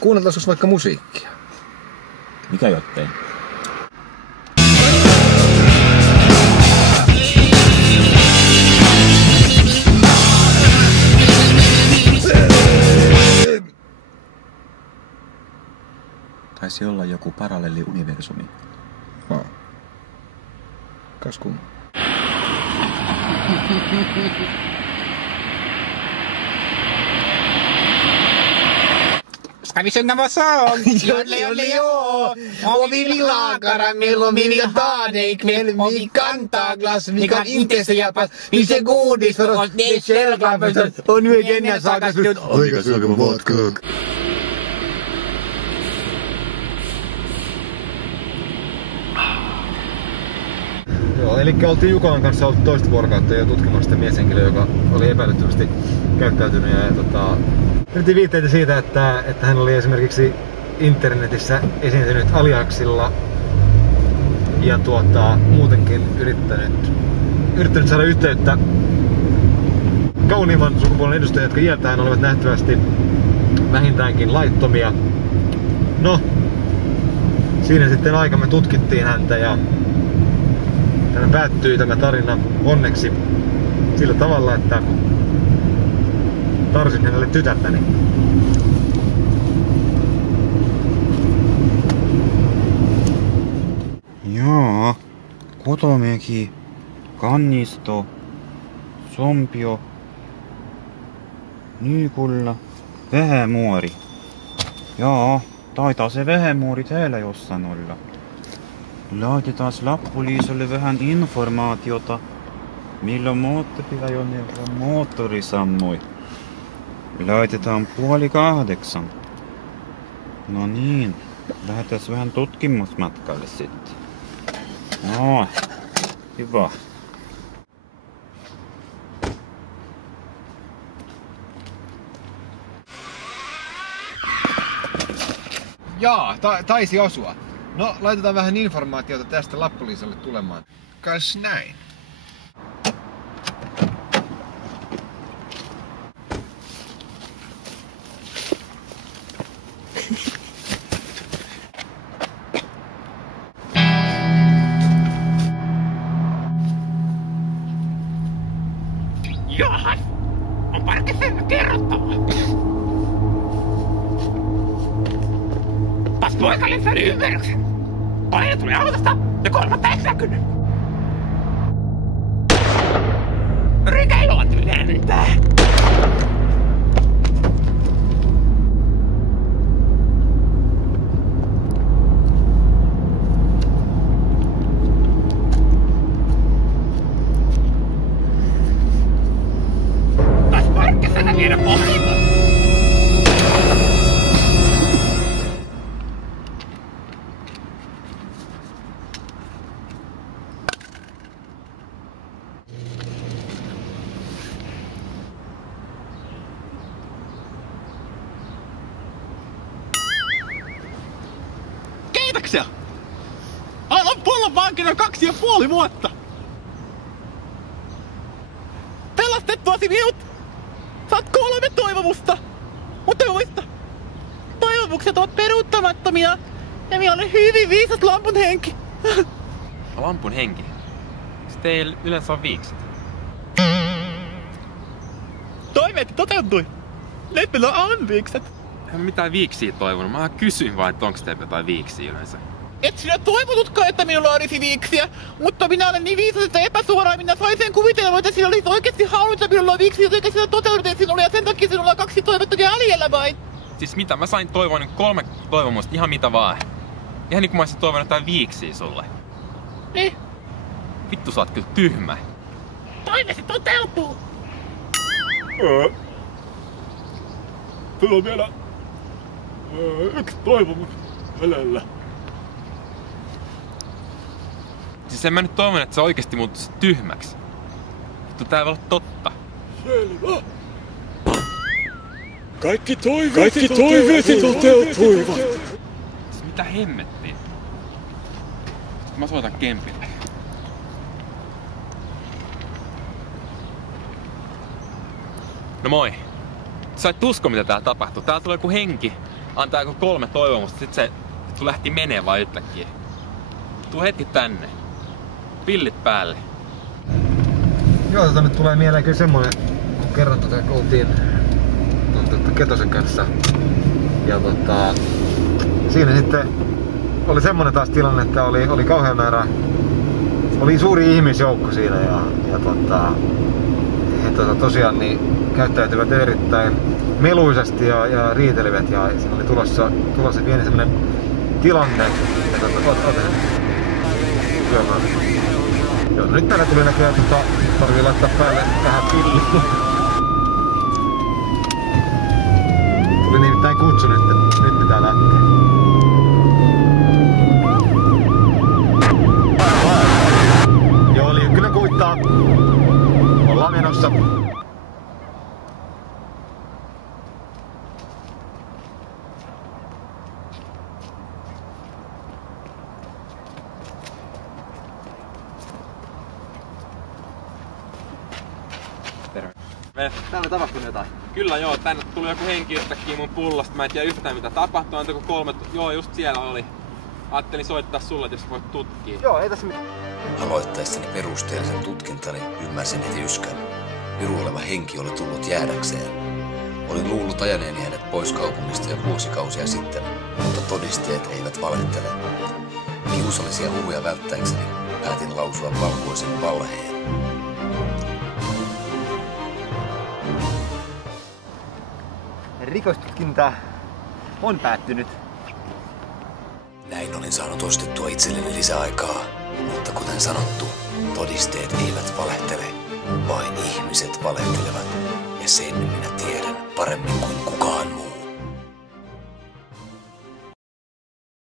Kuunneltaisiin vaikka musiikkia. Mikä jottei? Taisi olla joku paralleliuniversumi. Kas kun. Ska vi sjunga vår sång? Jodle, jodle, jo! Och vi vill ha karamell och vi vill ha det ikväll. Och vi kan ta glas, vi kan inte säga pass. Vi ser godis för oss, det är självklart för oss. Och nu är denna saga slut. Aika saga med vodka. Joo, eli oltiin Jukolan kanssa ollut toista vuorokautta jo tutkimassa sitä mieshenkilöä, joka oli epäilyttävästi käyttäytynyt ja yritin viitteitä siitä, että hän oli esimerkiksi internetissä esiintynyt aliaksilla ja muutenkin yrittänyt saada yhteyttä kauniimman sukupuolen edustajia, jotka iältään olivat nähtävästi vähintäänkin laittomia. No, siinä sitten aikamme tutkittiin häntä ja tämä päättyi tämä tarina onneksi sillä tavalla, että tarsin hänelle tytärtäni. Joo, Kotomäki, Kannisto, Sompio, Nyykulla, Vähämuori. Joo, taitaa se Vähämuori täällä jossain olla. Laitetaan lappuliisolle vähän informaatiota, milloin moottori sammui. Laitetaan 7:30. No niin, lähdetään vähän tutkimusmatkalle sitten. No, hyvä. Jaa, taisi osua. No, laitetaan vähän informaatiota tästä lappuliisalle tulemaan. Kas näin. Jaha, on parkkeessa kerrottavaa. Pas poikalle saada ymmärryksen. Paina tuli autosta ja 3 ei näkynyt. Rykäiluvat lentää. Pas parkkeessa viedä pohjaa. Kiitoksia! Alan puolen vankina 2,5 vuotta! Pelastettuasi minut! Saat 3 toivomusta! Mutta muista! Toivomukset ovat peruuttamattomia! Ja minä olen hyvin viisas lampun henki! Lampun henki? Sitten ei yleensä ole viikset. Toiveet toteutui! Nyt meillä on viikset! En mitään viiksiä toivonut. Mä kysyin vaan, että onko teillä jotain viiksiä yleensä. Et sinä toivonutkaan, että minulla olisi viiksiä, mutta minä olen niin viisas, että epäsuoraan minä sain sen kuvitella, että sinä olisi oikeasti halunnut, että minulla on viiksiä, jotenka sinä toteutit sinulle ja sen takia sinulla on 2 toivetta jäljellä vain. Siis mitä? Mä sain toivon 3 toivomusta, ihan mitä vaan. Ihan niin kuin mä olisin toivonut jotain viiksiä sulle. Niin. Vittu sä oot kyllä tyhmä. Toiveesi toteutuu! Tulla on vielä 1 toivomus jäljellä. Siis en mä nyt toivon, että sä oikeesti muuttuisit tyhmäksi. Vittu tää ei voi olla totta. Selvä. Kaikki toiveesi toteutuivat. Siis mitä hemmettiä? Mä soitan Kempille. No moi. Sä et usko mitä täällä tapahtuu. Täällä tulee joku henki. antaa joku 3 toivomusta, sit se lähti menee vaan yhtäkkiä. Tuu heti tänne. Pillit päälle. Joo, nyt tulee mieleen kyllä semmonen, kun kerran oltiin Ketosen kanssa. Ja siinä sitten oli semmonen taas tilanne, että oli kauhean määrä, oli suuri ihmisjoukko siinä ja he tosiaan niin käyttäytyivät erittäin meluisasti ja riitelivät ja siinä oli tulossa pieni semmonen tilanne. Joo, nyt täällä tuli näköjään tarvii laittaa päälle vähän pilliä. Tuli nimittäin kutsu nyt pitää lähteä. Joo, oli Ykkönen kuittaa. Ollaan menossa. Terve. Täällä tapahtunut jotain. Kyllä joo, tänne tuli joku henki yhtäkkiä mun pullosta. Mä en tiedä yhtään mitä tapahtui. Antako 3... Joo, just siellä oli. Ajattelin soittaa sulle, jos voit tutkia. Joo, ei tässä mitään. Aloittaessani perusteellisen tutkintani ymmärsin heti yskän. Piru oleva henki oli tullut jäädäkseen. Olin luullut ajaneeni hänet pois kaupungista jo vuosikausia sitten, mutta todisteet eivät valehtele. Kiusallisia huhuja välttääkseni päätin lausua valkoisen valheen. Rikostutkinta on päättynyt. Näin olin saanut ostettua itselleni lisäaikaa, mutta kuten sanottu, todisteet eivät valehtele, vain ihmiset valehtelevat, ja sen minä tiedän paremmin kuin